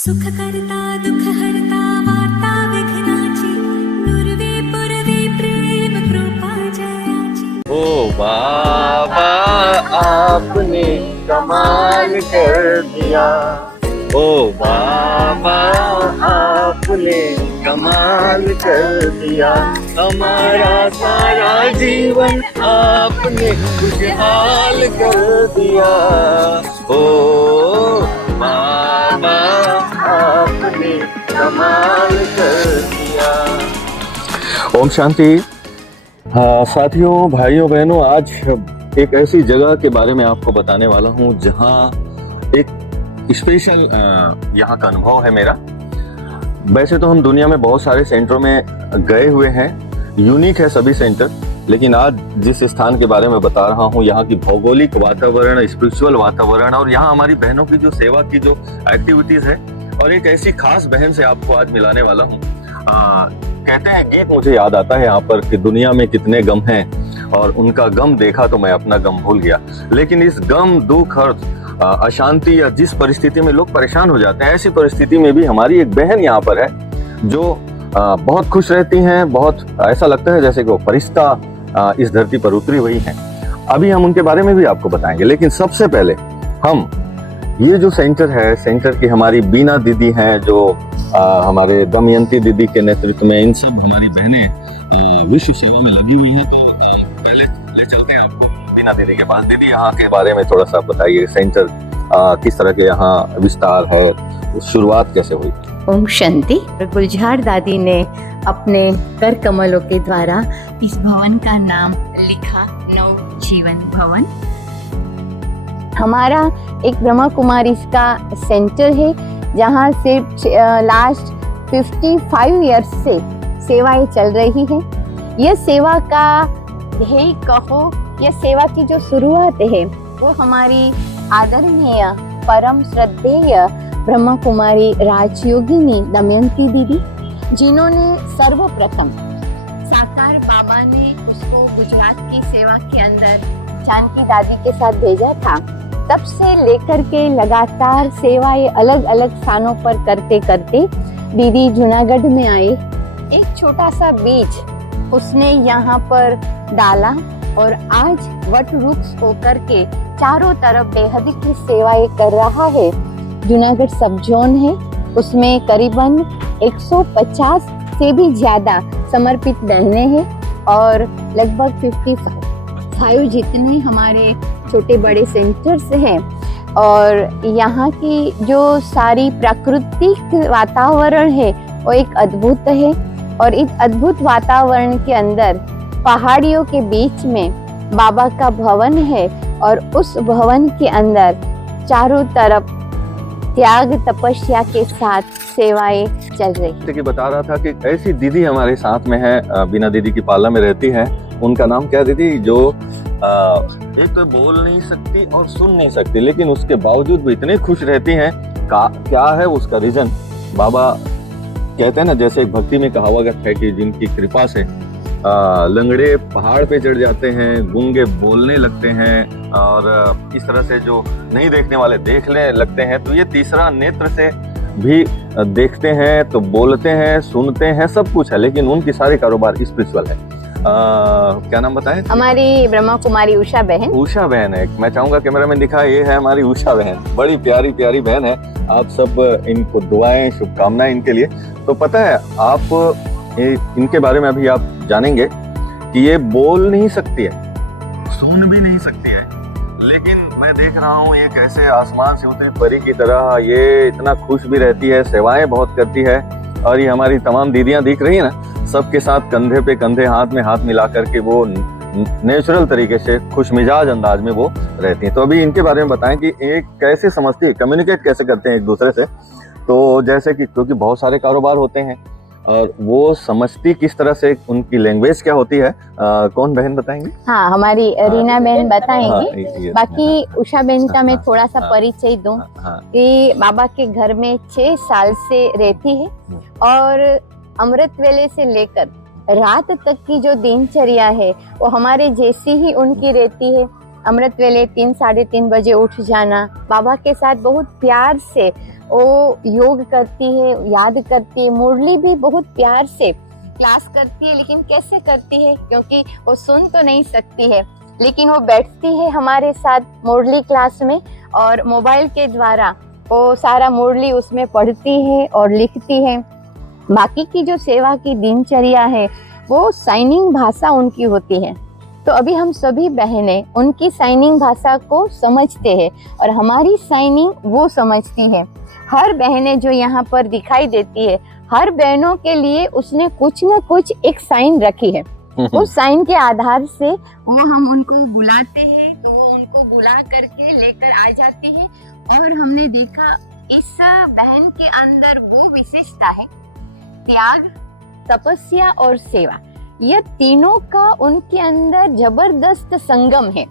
सुख करता दुख हरता वार्ता विघ्नाची नुरवी पुरवी प्रेम कृपा जयाची। ओ बाबा आपने कमाल कर दिया, ओ बाबा आपने कमाल कर दिया, हमारा सारा जीवन आपने खुशहाल कर दिया। ओ बाबा आपने कमाल कर दिया। ओम शांति। हाँ साथियों, भाइयों बहनों, आज एक ऐसी जगह के बारे में आपको बताने वाला हूँ जहाँ एक स्पेशल यहाँ का अनुभव है मेरा। वैसे तो हम दुनिया में बहुत सारे सेंटरों में गए हुए हैं, यूनिक है सभी सेंटर, लेकिन आज जिस स्थान के बारे में बता रहा हूँ, यहाँ की भौगोलिक वातावरण, स्पिरिचुअल वातावरण और यहाँ हमारी बहनों की जो सेवा की जो एक्टिविटीज है, और एक ऐसी खास बहन से आपको आज मिलाने वाला हूँ। कहते हैं, गीत मुझे याद आता है यहाँ पर कि दुनिया में कितने गम हैं और उनका गम देखा तो मैं अपना गम भूल गया। लेकिन इस गम, दुख और अशांति या जिस परिस्थिति में लोग परेशान हो जाते हैं, ऐसी परिस्थिति में भी हमारी एक बहन यहाँ पर है जो बहुत खुश रहती हैं। बहुत ऐसा लगता है जैसे कि वो फरिश्ता इस धरती पर उतरी हुई हैं। अभी हम उनके बारे में भी आपको बताएंगे, लेकिन सबसे पहले हम ये जो सेंटर है, सेंटर की हमारी बीना दीदी हैं जो हमारे दमयंती दीदी के नेतृत्व में इन सब हमारी बहनें विश्व सेवा में लगी हुई हैं। तो पहले ले चलते हैं आपको बीना दीदी के पास। दीदी, यहाँ के बारे में थोड़ा सा बताइए, सेंटर किस तरह के यहाँ विस्तार है, शुरुआत कैसे हुई? ओम शांति। गुलजार दादी ने अपने कर कमलों के द्वारा इस भवन का नाम लिखा, नव जीवन भवन। हमारा एक ब्रह्मा कुमारी का सेंटर है जहाँ से लास्ट 55 इयर्स से सेवाएं चल रही है। यह सेवा का ध्येय कहो, यह सेवा की जो शुरुआत है वो हमारी आदरणीय परम श्रद्धेय ब्रह्मा कुमारी राजयोगिनी दमयंती दीदी, जिन्होंने सर्वप्रथम साकार बाबा ने उसको गुजरात की सेवा के अंदर जानकी दादी के साथ भेजा था। तब से लेकर के लगातार सेवाएं अलग अलग स्थानों पर करते करते दीदी जूनागढ़ में आए। एक छोटा सा बीज उसने यहाँ पर डाला और आज वट वृक्ष होकर के चारों तरफ बेहद की सेवाएं कर रहा है। जूनागढ़ सब जोन है, उसमें करीबन 150 से भी ज्यादा समर्पित बहनें हैं और लगभग 55 जितने हमारे छोटे बड़े सेंटर्स हैं। और यहाँ की जो सारी प्राकृतिक वातावरण है वो एक अद्भुत है। और इस अद्भुत वातावरण के अंदर पहाड़ियों के बीच में बाबा का भवन है और उस भवन के अंदर चारों तरफ त्याग तपस्या के साथ सेवाएं चल रही। कि बता रहा था कि ऐसी दीदी हमारे साथ में है, बीना दीदी की पाला में रहती है। उनका नाम क्या दीदी? जो एक तो बोल नहीं सकती और सुन नहीं सकती, लेकिन उसके बावजूद भी इतने खुश रहती हैं। क्या है उसका रीजन? बाबा कहते हैं ना, जैसे भक्ति में कहावत है कि जिनकी कृपा से लंगड़े पहाड़ पे चढ़ जाते हैं, गूंगे बोलने लगते हैं और इस तरह से जो नहीं देखने वाले देखने लगते हैं। तो ये तीसरा नेत्र से भी देखते हैं, तो बोलते हैं, सुनते हैं, सब कुछ है, लेकिन उनकी सारे कारोबार स्पिरिचुअल है। क्या नाम बताएं? हमारी ब्रह्मा कुमारी उषा बहन। उषा बहन है, मैं चाहूंगा कैमरा में दिखा, ये है हमारी उषा बहन। बड़ी प्यारी प्यारी बहन है। आप सब इनको दुआएं, शुभकामनाएं इनके लिए। तो पता है, आप इनके बारे में अभी आप जानेंगे कि ये बोल नहीं सकती है, सुन भी नहीं सकती है, लेकिन मैं देख रहा हूँ ये कैसे आसमान से उतरी परी की तरह ये इतना खुश भी रहती है, सेवाएं बहुत करती है। और ये हमारी तमाम दीदियां दिख रही है ना, सबके साथ कंधे पे कंधे, हाथ में हाथ मिला करके वो नेचुरल तरीके से खुश मिजाज अंदाज में वो रहती हैं। तो अभी इनके बारे में बताएं कि एक कैसे समझती है, कम्युनिकेट कैसे करते हैं एक दूसरे से। तो जैसे कि क्योंकि बहुत सारे कारोबार होते हैं और वो समझती किस तरह से, उनकी लैंग्वेज क्या होती है, कौन बहन बताएंगे? हाँ, हमारी रीना बहन बताएंगी। बाकी उषा बहन का मैं थोड़ा सा परिचय दूं कि बाबा के घर में 6 साल से रहती है और अमृत वेले से लेकर रात तक की जो दिनचर्या है वो हमारे जैसी ही उनकी रहती है। अमृत वेले 3-3:30 बजे उठ जाना, बाबा के साथ बहुत प्यार से वो योग करती है, याद करती है। मुरली भी बहुत प्यार से क्लास करती है, लेकिन कैसे करती है, क्योंकि वो सुन तो नहीं सकती है, लेकिन वो बैठती है हमारे साथ मुरली क्लास में और मोबाइल के द्वारा वो सारा मुरली उसमें पढ़ती है और लिखती है। बाकी की जो सेवा की दिनचर्या है वो साइनिंग भाषा उनकी होती है। तो अभी हम सभी बहनें उनकी साइनिंग भाषा को समझते हैं और हमारी साइनिंग वो समझती है। हर बहनें जो यहाँ पर दिखाई देती है, हर बहनों के लिए उसने कुछ न कुछ एक साइन रखी है। उस साइन के आधार से वो हम उनको बुलाते हैं, तो वो उनको बुला करके लेकर आ जाती है। और हमने देखा इस बहन के अंदर वो विशेषता है, त्याग, तपस्या और सेवा। यह तीनों का उनके अंदर जबरदस्त संगम है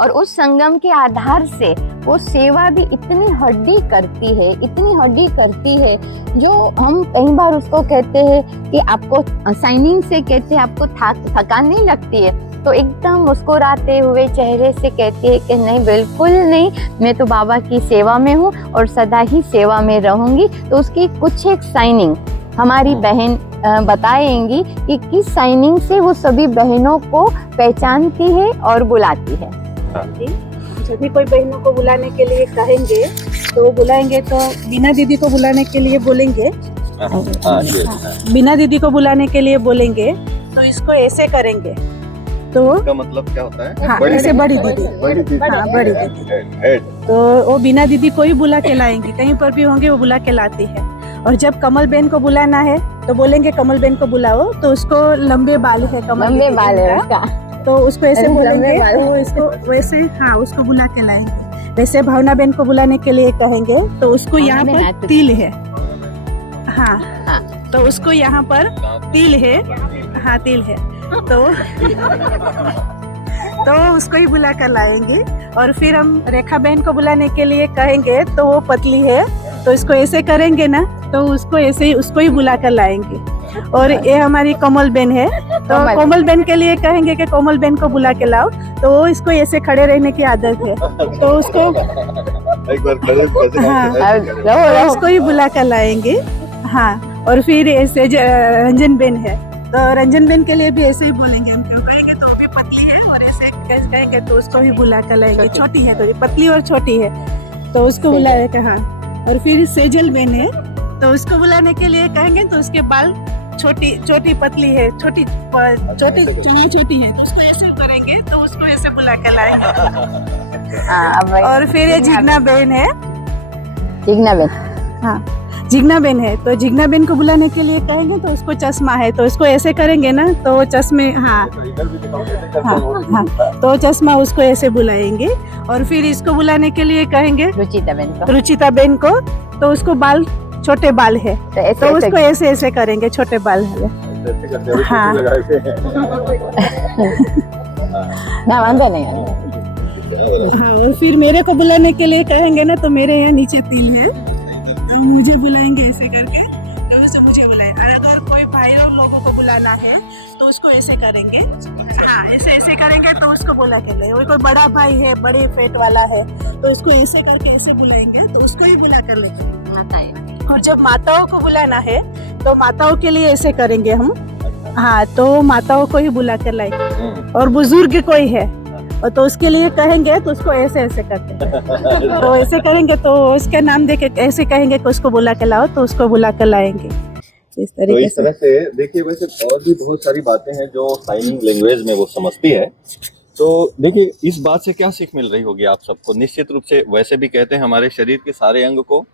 और उस संगम के आधार से वो सेवा भी इतनी हड्डी करती है, इतनी हड्डी करती है, जो हम कई बार उसको कहते हैं कि आपको साइनिंग से कहते हैं आपको थकान नहीं लगती है, तो एकदम मुस्कुराते हुए चेहरे से कहती है कि नहीं, बिल्कुल नहीं, मैं तो बाबा की सेवा में हूँ और सदा ही सेवा में रहूंगी। तो उसकी कुछ एक साइनिंग हमारी बहन बताएंगी कि किस साइनिंग से वो सभी बहनों को पहचानती है और बुलाती है। जब भी कोई बहनों को बुलाने के लिए कहेंगे तो बुलाएंगे, तो बीना दीदी को बुलाने के लिए बोलेंगे, बीना दीदी को बुलाने के लिए बोलेंगे तो इसको ऐसे करेंगे, तो इसका मतलब क्या होता है? हाँ, ऐसे बड़ी दीदी, हाँ बड़ी दीदी, तो वो बीना दीदी को ही बुला के लाएंगे, कहीं पर भी होंगे वो बुला के लाती है। और जब कमल बहन को बुलाना है तो बोलेंगे कमल बहन को बुलाओ, तो उसको लंबे बाल है, कमल लंबे बाल है उसका, तो उसको ऐसे बोलेंगे, तो इसको वैसे हाँ उसको बुला के लाएंगे। वैसे भावना बहन को बुलाने के लिए कहेंगे तो उसको यहाँ पर तिल है, हाँ, तो उसको यहाँ पर तिल है, हाँ तिल है, तो उसको ही बुला कर लाएंगे। और फिर हम रेखा बहन को बुलाने के लिए कहेंगे तो वो पतली है, तो इसको ऐसे करेंगे ना, तो उसको ऐसे ही उसको ही बुला कर लाएंगे। और ये हमारी कमल बहन है, तो कोमल बहन के लिए कहेंगे कि कोमल बहन को बुला के लाओ, तो वो इसको ऐसे खड़े रहने की आदत है, तो उसको एक बार हाँ उसको ही बुला कर लाएंगे। हाँ, और फिर ऐसे रंजन बहन है, तो रंजन बहन के लिए भी ऐसे ही बोलेंगे, हम क्यों कहेंगे, तो भी पतली है और ऐसे कहेंगे तो उसको भी बुला कर लाएंगे। छोटी है, थोड़ी पतली और छोटी है, तो उसको बुलाएगा। हाँ, और फिर सेजल बहन है, तो उसको बुलाने के लिए कहेंगे तो उसके बाल छोटी पतली है, छोटी है, तो उसको ऐसे करेंगे तो उसको ऐसे बुला के लाएंगे। और फिर ये जिग्ना बहन है, जिग्ना बहन, हाँ जिग्ना बहन है, तो जिग्ना बहन को बुलाने के लिए कहेंगे तो उसको चश्मा है, तो उसको ऐसे करेंगे ना, तो चश्मे हाँ, तो चश्मा उसको ऐसे बुलाएंगे। और फिर इसको बुलाने के लिए कहेंगे रुचिता बहन को, तो उसको बाल छोटे बाल है, तो उसको ऐसे ऐसे करेंगे, छोटे बाल है। हाँ ना वांधा नहीं। और फिर मेरे को बुलाने के लिए कहेंगे ना, तो मेरे यहाँ नीचे तिल है, तो मुझे बुलाएंगे ऐसे करके, तो उसे मुझे बुलाएंगे। अगर कोई भाई और लोगों को बुलाना है तो उसको ऐसे करेंगे, हाँ ऐसे करेंगे, तो उसको बुला के ले। कोई बड़ा भाई है, बड़े पेट वाला है, तो उसको ऐसे करके ऐसे बुलाएंगे, तो उसको ही बुला कर लेंगे। और जब माताओं को बुलाना है तो माताओं के लिए ऐसे करेंगे हम, हाँ तो माताओं को ही बुला कर लाएंगे। और बुजुर्ग कोई है और तो उसके लिए कहेंगे तो उसको ऐसे ऐसे करते हैं, तो ऐसे करेंगे तो उसका नाम देके ऐसे कहेंगे कि उसको बुला कर लाओ, तो उसको बुला कर लाएंगे। इस तो इस तरह से देखिए, वैसे और भी बहुत सारी बातें हैं जो साइनिंग लैंग्वेज में वो समझती है। तो देखिए, इस बात से क्या सीख मिल रही होगी आप सबको? निश्चित रूप से वैसे भी कहते हैं हमारे शरीर के सारे अंग को,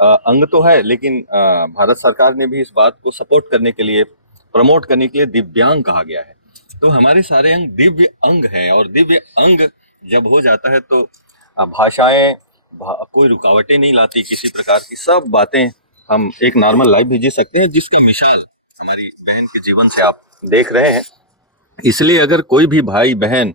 अंग तो है, लेकिन भारत सरकार ने भी इस बात को सपोर्ट करने के लिए, प्रमोट करने के लिए दिव्यांग कहा गया है। तो हमारे सारे अंग दिव्य अंग है, और दिव्य अंग जब हो जाता है तो भाषाएं कोई रुकावटें नहीं लाती किसी प्रकार की, सब बातें हम एक नॉर्मल लाइफ भी जी सकते हैं, जिसका मिसाल हमारी बहन के जीवन से आप देख रहे हैं। इसलिए अगर कोई भी भाई बहन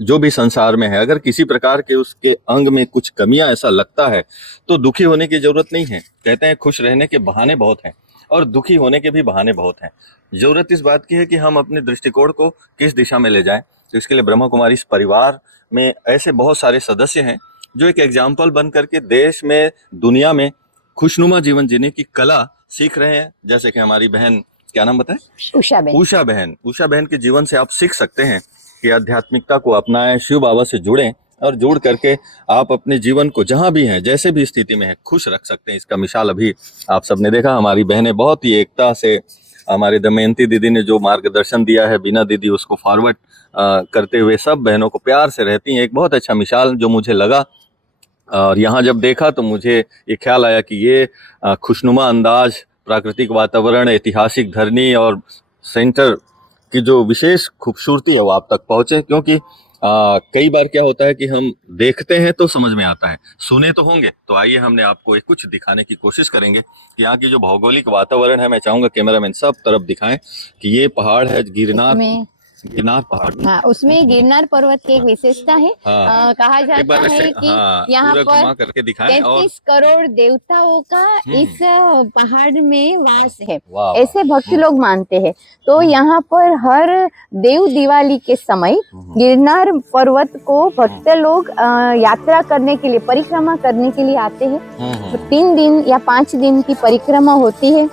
जो भी संसार में है, अगर किसी प्रकार के उसके अंग में कुछ कमियां ऐसा लगता है, तो दुखी होने की जरूरत नहीं है। कहते हैं खुश रहने के बहाने बहुत हैं और दुखी होने के भी बहाने बहुत हैं। जरूरत इस बात की है कि हम अपने दृष्टिकोण को किस दिशा में ले जाएं। तो इसके लिए ब्रह्मा कुमारी इस परिवार में ऐसे बहुत सारे सदस्य हैं जो एक एग्जाम्पल बन करके देश में, दुनिया में खुशनुमा जीवन जीने की कला सीख रहे हैं। जैसे कि हमारी बहन, क्या नाम बताएं? उषा बहन। उषा बहन के जीवन से आप सीख सकते हैं कि आध्यात्मिकता को अपनाएं, शिव बाबा से जुड़ें और जुड़ करके आप अपने जीवन को जहां भी हैं, जैसे भी स्थिति में है, खुश रख सकते हैं। इसका मिसाल अभी आप सबने देखा, हमारी बहनें बहुत ही एकता से, हमारे दमयंती दीदी ने जो मार्गदर्शन दिया है, बीना दीदी उसको फॉरवर्ड करते हुए सब बहनों को प्यार से रहती हैं। एक बहुत अच्छा मिसाल जो मुझे लगा, और यहाँ जब देखा तो मुझे ये ख्याल आया कि ये खुशनुमा अंदाज, प्राकृतिक वातावरण, ऐतिहासिक धरनी और सेंटर की जो विशेष खूबसूरती है वो आप तक पहुँचे। क्योंकि कई बार क्या होता है कि हम देखते हैं तो समझ में आता है, सुने तो होंगे। तो आइए हमने आपको एक कुछ दिखाने की कोशिश करेंगे कि यहाँ की जो भौगोलिक वातावरण है, मैं चाहूंगा कैमरामैन सब तरफ दिखाएं कि ये पहाड़ है गिरनार पहाड़। हाँ, उसमें गिरनार पर्वत की एक विशेषता है। हाँ, कहा जाता है कि यहाँ पर करके दिखाएं, 33 करोड़ देवताओं का इस पहाड़ में वास है, वाह। ऐसे भक्त लोग मानते हैं। तो यहाँ पर हर देव दिवाली के समय गिरनार पर्वत को भक्त लोग यात्रा करने के लिए, परिक्रमा करने के लिए आते हैं। तो 3 दिन या 5 दिन की परिक्रमा होती है।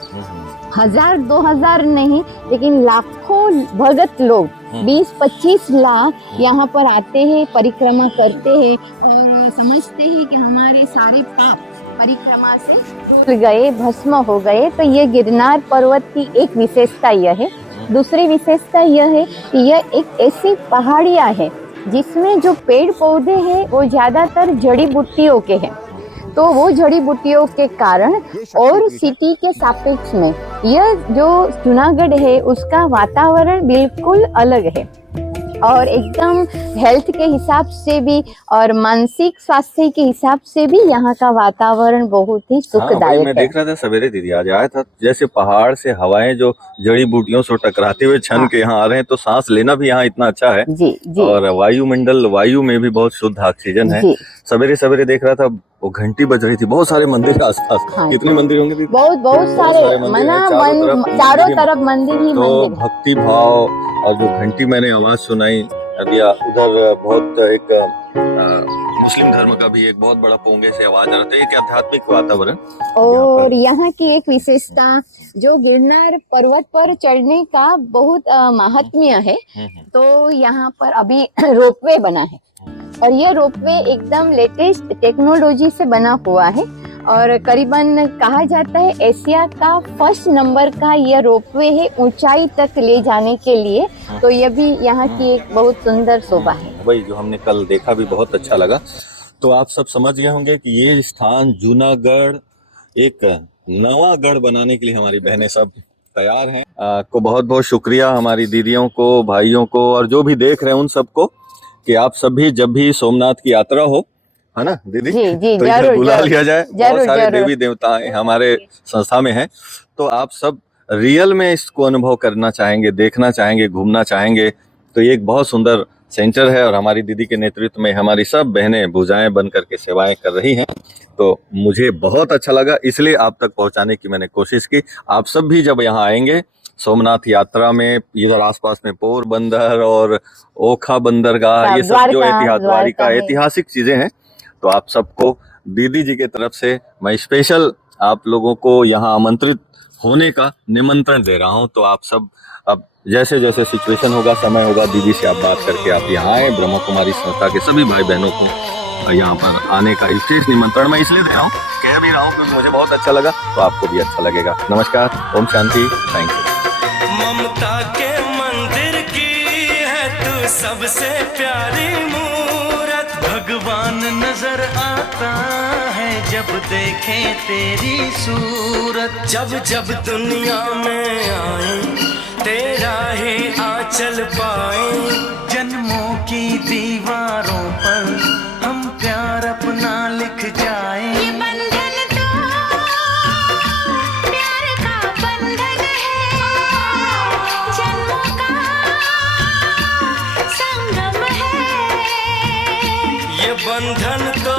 1000-2000 नहीं, लेकिन लाखों भगत लोग, 20-25 लाख यहाँ पर आते हैं, परिक्रमा करते हैं और समझते हैं कि हमारे सारे पाप परिक्रमा से धुल गए, भस्म हो गए। तो ये गिरनार पर्वत की एक विशेषता यह है। दूसरी विशेषता यह है कि यह एक ऐसी पहाड़िया है जिसमें जो पेड़ पौधे हैं वो ज्यादातर जड़ी बूटियों के हैं। तो वो जड़ी बूटियों के कारण और सिटी के सापेक्ष में यह जो जूनागढ़ है उसका वातावरण बिल्कुल अलग है और एकदम हेल्थ के हिसाब से भी और मानसिक स्वास्थ्य के हिसाब से भी यहाँ का वातावरण बहुत ही सुखदायक मैं देख रहा था सवेरे दीदी आज आया था, जैसे पहाड़ से हवाएं जो जड़ी बूटियों से टकराते हुए छन के यहाँ आ रहे हैं, तो सांस लेना भी यहाँ इतना अच्छा है। जी, जी। और वायुमंडल, वायु में भी बहुत शुद्ध ऑक्सीजन है। सवेरे सवेरे देख रहा था, वो घंटी बज रही थी, बहुत सारे मंदिर आसपास। हाँ, कितने मंदिर होंगे दीदी? बहुत सारे चारों तरफ मंदिर ही तो मंदिर। भक्ति भाव और जो घंटी मैंने आवाज सुनाई दिया, उधर बहुत एक मुस्लिम धर्म का भी एक बहुत बड़ा पोंगे से आवाज आ रहा था। एक आध्यात्मिक वातावरण। और यहाँ की एक विशेषता, जो गिरनार पर्वत पर चढ़ने का बहुत महात्म्य है। तो यहाँ पर अभी रोपवे बना है और ये रोपवे एकदम लेटेस्ट टेक्नोलॉजी से बना हुआ है और करीबन कहा जाता है एशिया का फर्स्ट नंबर का यह रोपवे है ऊंचाई तक ले जाने के लिए। तो यह भी यहाँ की एक बहुत सुंदर शोभा है। वही जो हमने कल देखा भी बहुत अच्छा लगा। तो आप सब समझ गए होंगे कि ये स्थान जूनागढ़ एक नवा गढ़ बनाने के लिए हमारी बहनें सब तैयार हैं। को बहुत बहुत शुक्रिया हमारी दीदियों को, भाइयों को और जो भी देख रहे हैं उन सबको, कि आप सभी जब भी सोमनाथ की यात्रा हो, है ना दीदी, जी, जी, तो जरूर, बुला जरूर, लिया जाए। बहुत सारे देवी देवता हमारे संस्था में हैं, तो आप सब रियल में इसको अनुभव करना चाहेंगे, देखना चाहेंगे, घूमना चाहेंगे, तो ये एक बहुत सुंदर सेंटर है और हमारी दीदी के नेतृत्व में हमारी सब बहनें भुजाएं बन करके सेवाएं कर रही हैं। तो मुझे बहुत अच्छा लगा, इसलिए आप तक पहुंचाने की मैंने कोशिश की। आप सब भी जब यहाँ आएंगे सोमनाथ यात्रा में, इधर आसपास में पोरबंदर और ओखा बंदरगाह, ये सब जो द्वारिका ऐतिहासिक चीजें हैं, तो आप सबको दीदी जी के तरफ से मैं स्पेशल आप लोगों को यहाँ आमंत्रित होने का निमंत्रण दे रहा हूँ। तो आप सब अब जैसे जैसे सिचुएशन होगा, समय होगा, दीदी से आप बात करके आप यहाँ आए। ब्रह्मा कुमारी संस्था के सभी भाई बहनों को यहाँ पर आने का विशेष निमंत्रण मैं इसलिए दे रहा हूँ, कह भी रहा हूँ क्योंकि मुझे बहुत अच्छा लगा, तो आपको भी अच्छा लगेगा। नमस्कार, ओम शांति, थैंक यू। ममता के मंदिर की है तू सबसे प्यारी मूरत, भगवान नजर आता है जब देखे तेरी सूरत। जब जब दुनिया में आए तेरा ही आंचल पाए, जन्मों की दीवारों पर हम प्यार अपना लिख जाए। ये बंधन तो प्यार का बंधन है, जन्मों का संगम है। ये बंधन तो